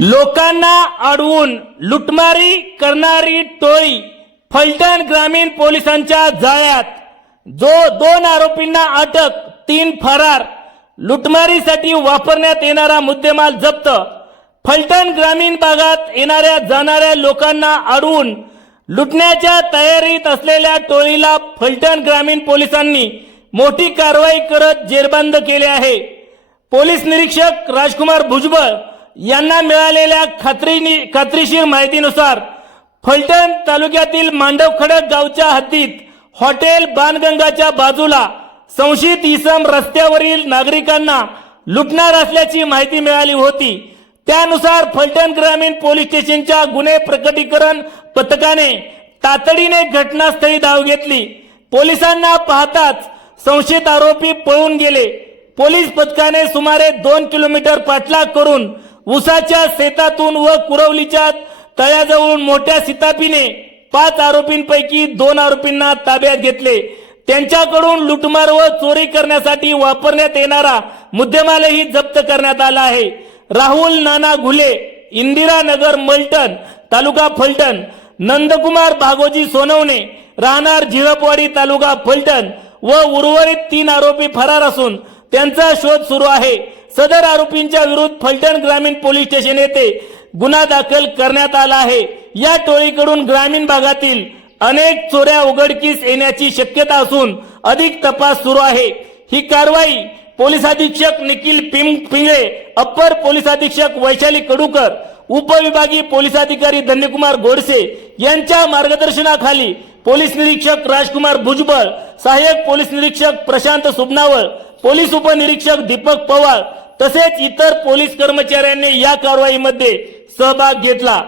लोकांना अडवून लुटमारी करणारी टोळी फलटण ग्रामीण पोलिसांच्या जाळ्यात। जो 2 आरोपींना अटक, 3 फरार। लुटमारीसाठी वापरण्यात येणारा मुद्देमाल जप्त। फलटण ग्रामीण भागात येणाऱ्या जाणाऱ्या लोकांना अडवून लुटण्याच्या तयारीत असलेल्या टोळीला फलटण ग्रामीण पोलिसांनी मोठी कारवाई करत जेरबंद केले आहे। पोलीस निरीक्षक राजकुमार भुजबळ यांना मिळालेल्या खात्रीशीर माहितीनुसार फलटण तालुक्यातील मांडवखडक गावच्या हद्दीत हॉटेल बाणगंगाच्या बाजूला संशयित इसम रस्त्यावरील नागरिकांना लुटणार असल्याची माहिती मिळाली होती। त्यानुसार फलटण ग्रामीण पोलीस स्टेशनच्या गुन्हे प्रकटीकरण पथकाने तातडीने घटनास्थळी धाव घेतली। पोलिसांना पाहताच संशयित आरोपी पळून गेले। पोलीस पथकाने सुमारे 2 किलोमीटर पाठलाग करून उसाच्या शेतातून व कुरवलीच्या तळ्याजवळून मोठ्या शिताफीने 5 आरोपींपैकी 2 आरोपींना ताब्यात घेतले। त्यांच्याकडून लुटमार व चोरी करण्यासाठी वापरण्यात येणारा मुद्देमालही जप्त करण्यात आला आहे। राहुल नाना घुले, इंदिरानगर, मलटण, तालुका फलटण, नंदकुमार भागोजी सोनवणे, राहणार झिरपवाडी, तालुका फलटण व उर्वरित 3 आरोपी फरार असून त्यांचा शोध सुरू आहे। सदर आरोपींच्या विरुद्ध फलटण ग्रामीण पोलीस स्टेशन येथे गुन्हा दाखल करण्यात आला आहे। या टोळीकडून ग्रामीण भागातील अनेक चोऱ्या उघडकीस येण्याची शक्यता असून अधिक तपास सुरू आहे। ही कारवाई पोलीस अधीक्षक निखिल पिंगळे, अप्पर पोलीस अधीक्षक वैशाली कडूकर, उपविभागीय पोलीस अधिकारी धन्यकुमार गोडसे यांच्या मार्गदर्शनाखाली पोलीस निरीक्षक राजकुमार भुजबळ, सहाय्यक पोलीस निरीक्षक प्रशांत सुबनावळ, पोलीस उपनिरीक्षक दीपक पवार तसेच इतर पोलीस कर्मचाऱ्यांनी या कारवाईमध्ये सहभाग घेतला।